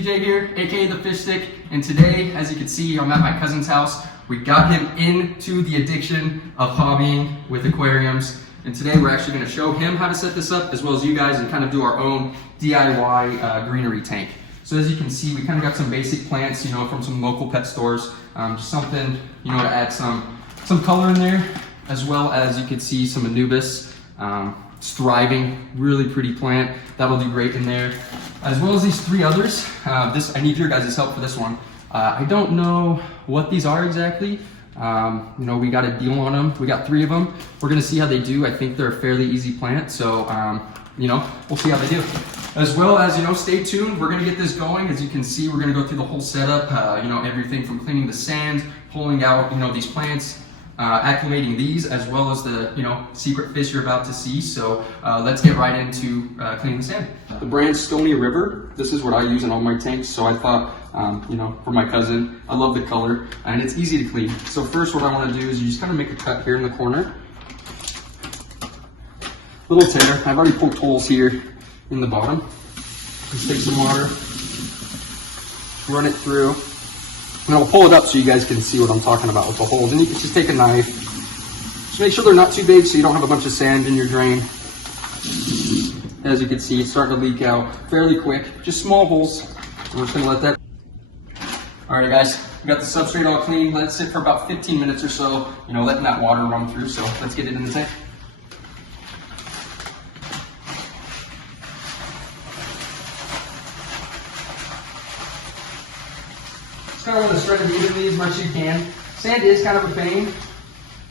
TJ here, aka The Fish Stick, and today, as you can see, I'm at my cousin's house. We got him into the addiction of hobbying with aquariums, and today we're actually going to show him how to set this up, as well as you guys, and kind of do our own DIY greenery tank. So as you can see, we kind of got some basic plants, you know, from some local pet stores, just something, you know, to add some color in there, as well as you can see some Anubis. It's thriving, really pretty plant. That'll do great in there. As well as these three others. I need your guys' help for this one. I don't know what these are exactly. You know, we got a deal on them. We got three of them. We're gonna see how they do. I think they're a fairly easy plant. So, you know, we'll see how they do. As well as, you know, stay tuned. We're gonna get this going. As you can see, we're gonna go through the whole setup. You know, everything from cleaning the sand, pulling out, you know, these plants, acclimating these, as well as the, you know, secret fish you're about to see. So let's get right into cleaning the sand. The brand Stony River. This is what I use in all my tanks. So I thought, you know, for my cousin, I love the color and it's easy to clean. So first what I want to do is you just kind of make a cut here in the corner. Little tear. I've already poked holes here in the bottom. Just take some water, run it through. And I'll pull it up so you guys can see what I'm talking about with the holes. And you can just take a knife. Just make sure they're not too big so you don't have a bunch of sand in your drain. As you can see, it's starting to leak out fairly quick. Just small holes. We're just gonna let that. All right, guys, we got the substrate all clean. Let it sit for about 15 minutes or so, you know, letting that water run through. So let's get it in the tank. Just kind of want to spread it evenly as much as you can. Sand is kind of a pain. It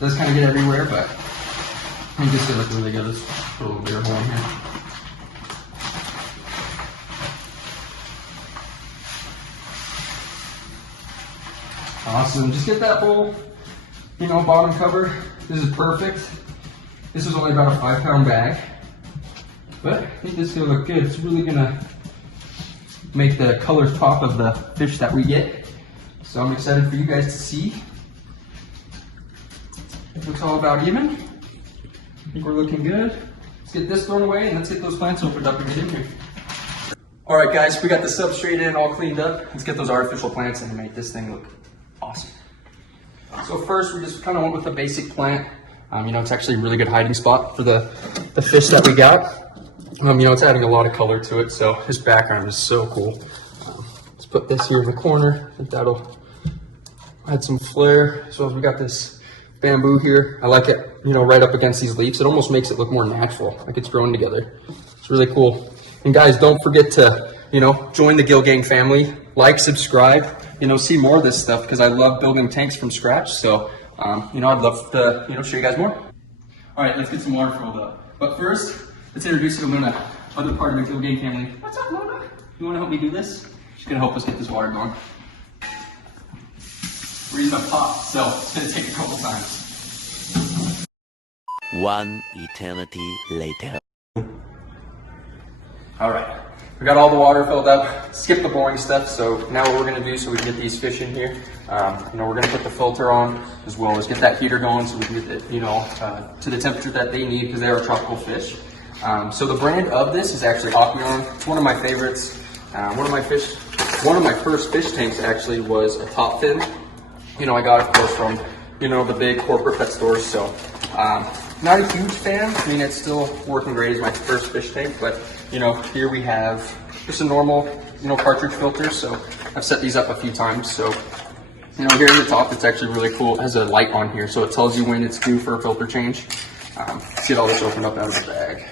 does kind of get everywhere, but I think this will look really good. Let's put a little bigger hole in here. Awesome. Just get that whole, you know, bottom cover. This is perfect. This is only about a 5-pound bag, but I think this is gonna look good. It's really gonna make the colors pop of the fish that we get. So I'm excited for you guys to see. It looks all about even. I think we're looking good. Let's get this thrown away and let's get those plants opened up and get in here. All right, guys, we got the substrate in, all cleaned up. Let's get those artificial plants in and make this thing look awesome. So first, we just kind of went with a basic plant. You know, it's actually a really good hiding spot for the fish that we got. You know, it's adding a lot of color to it, so his background is so cool. Let's put this here in the corner. I think that'll add some flair. So we got this bamboo here. I like it, you know, right up against these leaves. It almost makes it look more natural, like it's growing together. It's really cool. And guys, don't forget to, you know, join the Gill Gang family. Like, subscribe, you know, see more of this stuff because I love building tanks from scratch. So, you know, I'd love to, you know, show you guys more. All right, let's get some water filled up. But first, let's introduce you to Luna, other part of the Gill Gang family. What's up, Luna? You want to help me do this? She's going to help us get this water going. We're using a pot, so it's going to take a couple times. One eternity later. All right, we got all the water filled up. Skip the boring stuff. So now what we're going to do so we can get these fish in here, you know, we're going to put the filter on as well as get that heater going so we can get it, you know, to the temperature that they need because they are tropical fish. So the brand of this is actually Aqueon. It's one of my favorites. One of my first fish tanks actually was a top fin. You know, I got it, of course, from, you know, the big corporate pet stores. So, not a huge fan. I mean, it's still working great as my first fish tank, but, you know, here we have just a normal, you know, cartridge filter. So I've set these up a few times. So, you know, here in the top, it's actually really cool. It has a light on here, so it tells you when it's due for a filter change. Let's get all this opened up out of the bag.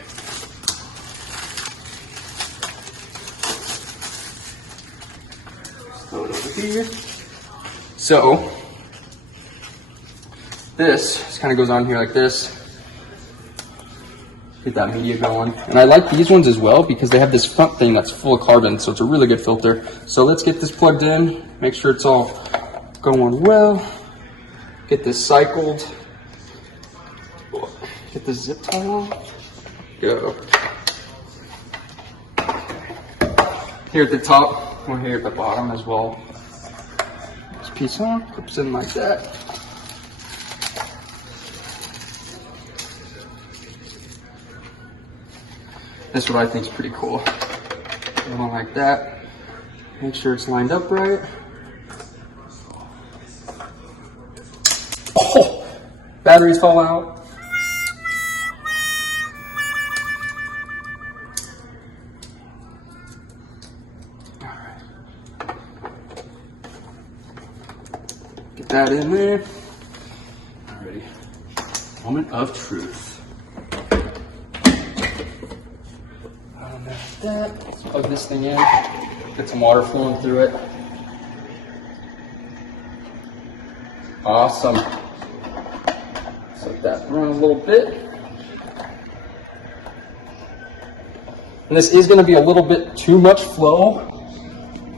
Throw it over here. So this just kind of goes on here like this. Get that media going. And I like these ones as well because they have this front thing that's full of carbon, so it's a really good filter. So let's get this plugged in, make sure it's all going well. Get this cycled. Get the zip tie on. Go. Here at the top, or here at the bottom as well. This piece on, clips in like that. This is what I think is pretty cool. One like that. Make sure it's lined up right. Oh, batteries fall out. Get that in there. Alrighty. Moment of truth. That. Let's plug this thing in. Get some water flowing through it. Awesome. Just let that run a little bit. And this is going to be a little bit too much flow.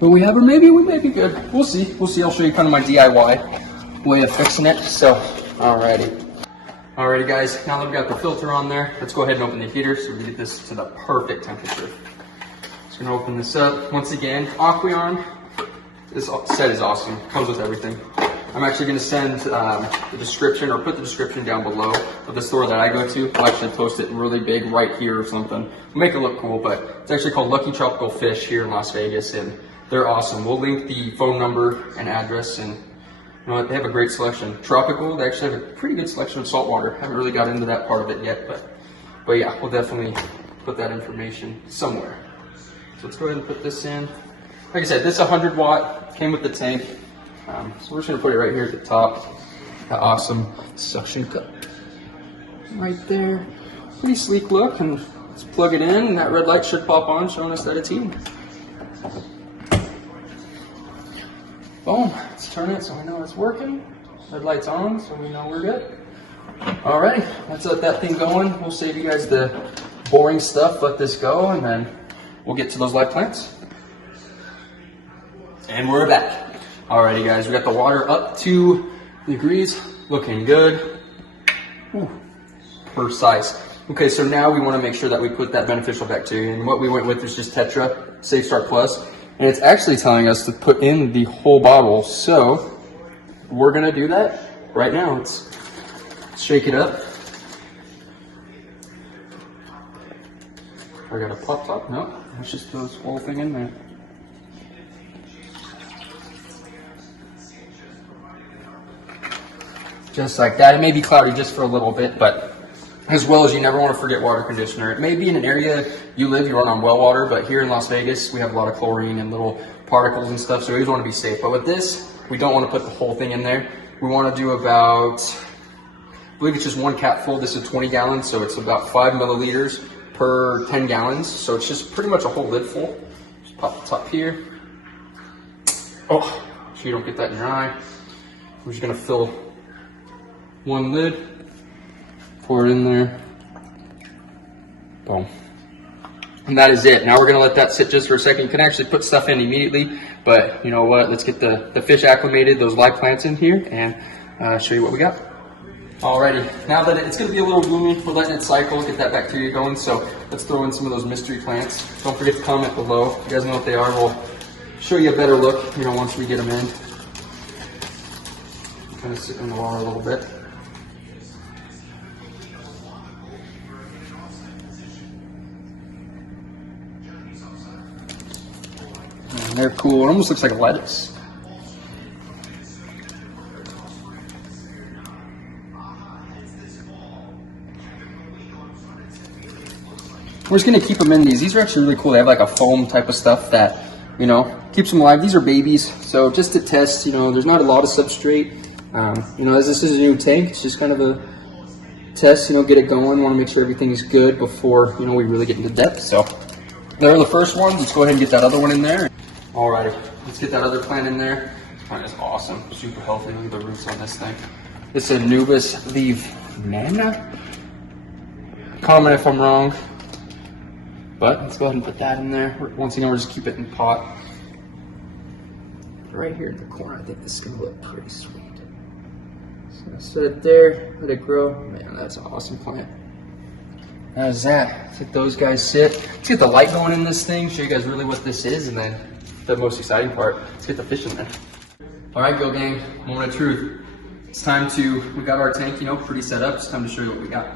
But we may be good. We'll see. I'll show you kind of my DIY way of fixing it. So, alrighty guys, now that we've got the filter on there, let's go ahead and open the heater so we can get this to the perfect temperature. Just gonna open this up. Once again, Aqueon, this set is awesome. Comes with everything. I'm actually gonna send the description, or put the description down below of the store that I go to. I'll actually post it really big right here or something. We'll make it look cool, but it's actually called Lucky Tropical Fish here in Las Vegas, and they're awesome. We'll link the phone number and address, and you know what, they have a great selection. Tropical, they actually have a pretty good selection of saltwater. Haven't really got into that part of it yet, but yeah, we'll definitely put that information somewhere. So let's go ahead and put this in. Like I said, this 100 watt, came with the tank. So we're just gonna put it right here at the top. That awesome suction cup right there. Pretty sleek look, and let's plug it in, and that red light should pop on, showing us that it's heating. Boom, let's turn it so we know it's working. Red light's on, so we know we're good. Alrighty, let's let that thing going. We'll save you guys the boring stuff, let this go, and then we'll get to those live plants. And we're back. Alrighty guys, we got the water up to degrees, looking good. Ooh, precise. Okay, so now we want to make sure that we put that beneficial bacteria in. What we went with is just Tetra Safe Start Plus. And it's actually telling us to put in the whole bottle. So we're gonna do that right now. Let's shake it up. I got a pop top? No, let's just throw this whole thing in there. Just like that. It may be cloudy just for a little bit, but as well as you never want to forget water conditioner. It may be in an area you live, you run on well water, but here in Las Vegas, we have a lot of chlorine and little particles and stuff, so we always want to be safe. But with this, we don't want to put the whole thing in there. We want to do about, I believe it's just one cap full. This is 20 gallons, so it's about 5 milliliters per 10 gallons. So it's just pretty much a whole lid full. Just pop the top here. Oh, so you don't get that in your eye. We're just gonna fill one lid. Pour it in there. Boom. And that is it. Now we're gonna let that sit just for a second. You can actually put stuff in immediately, but you know what? Let's get the fish acclimated, those live plants in here, and show you what we got. Alrighty, now that it's gonna be a little gloomy, we're letting it cycle, get that bacteria going, so let's throw in some of those mystery plants. Don't forget to comment below. If you guys know what they are, we'll show you a better look, you know, once we get them in. Kind of sit in the water a little bit. And they're cool. It almost looks like a lettuce. We're just gonna keep them in these. These are actually really cool. They have like a foam type of stuff that, you know, keeps them alive. These are babies, so just to test, you know, there's not a lot of substrate. You know, as this is a new tank, it's just kind of a test, you know, get it going. Want to make sure everything is good before, you know, we really get into depth. So there are the first ones. Let's go ahead and get that other one in there. Alrighty, let's get that other plant in there. This plant is awesome, super healthy. Look at the roots on this thing. It's a Nubus Livnana. Comment if I'm wrong. But let's go ahead and put that in there. Once again, we'll just keep it in pot. Right here in the corner, I think this is gonna look pretty sweet. So set it there, let it grow. Man, that's an awesome plant. How's that? Let's let those guys sit. Let's get the light going in this thing, show you guys really what this is, and then the most exciting part, let's get the fish in there. All right, Go Gang, moment of truth. It's time to, we got our tank, you know, pretty set up. It's time to show you what we got.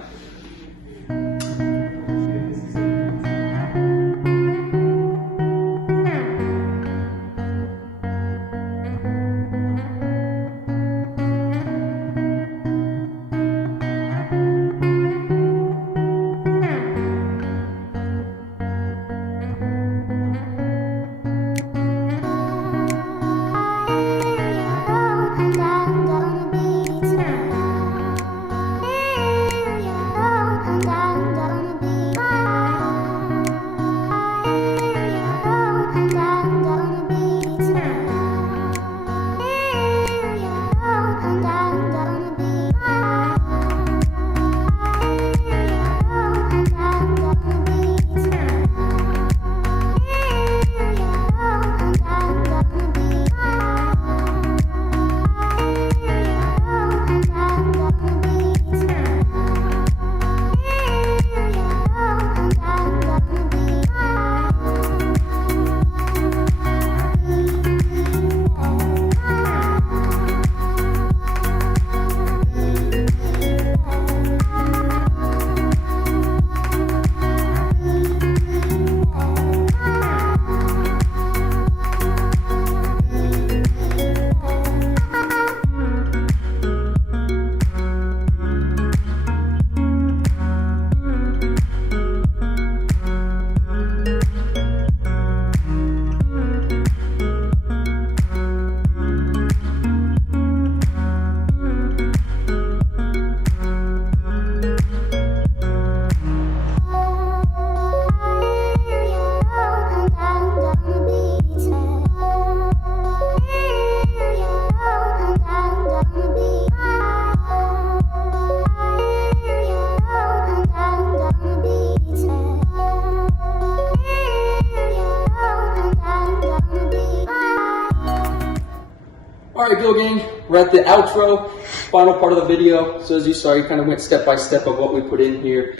All right, Go Gang, we're at the outro, final part of the video. So as you saw, you kind of went step by step of what we put in here.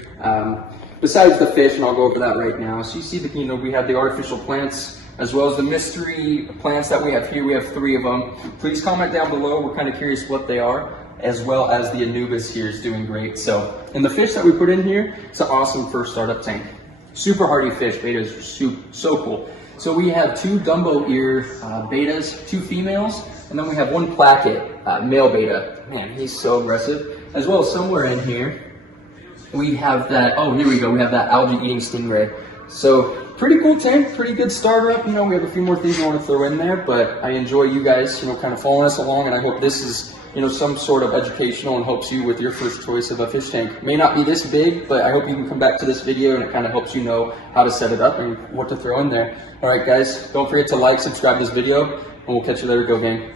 Besides the fish, and I'll go over that right now. So you see that, we have the artificial plants, as well as the mystery plants that we have here. We have 3 of them. Please comment down below. We're kind of curious what they are, as well as the Anubis here is doing great. So, and the fish that we put in here, it's an awesome first startup tank. Super hardy fish, betas are so cool. So we have 2 Dumbo ear betas, 2 females, and then we have 1 placket male beta. Man, he's so aggressive. As well as somewhere in here, we have that, oh, here we go, we have that algae eating stingray. So pretty cool tank, pretty good starter up. We have a few more things I want to throw in there, but I enjoy you guys, kind of following us along, and I hope this is, some sort of educational and helps you with your first choice of a fish tank. May not be this big, but I hope you can come back to this video and it kind of helps you know how to set it up and what to throw in there. All right, guys, don't forget to like, subscribe to this video, and we'll catch you later, Go Gang.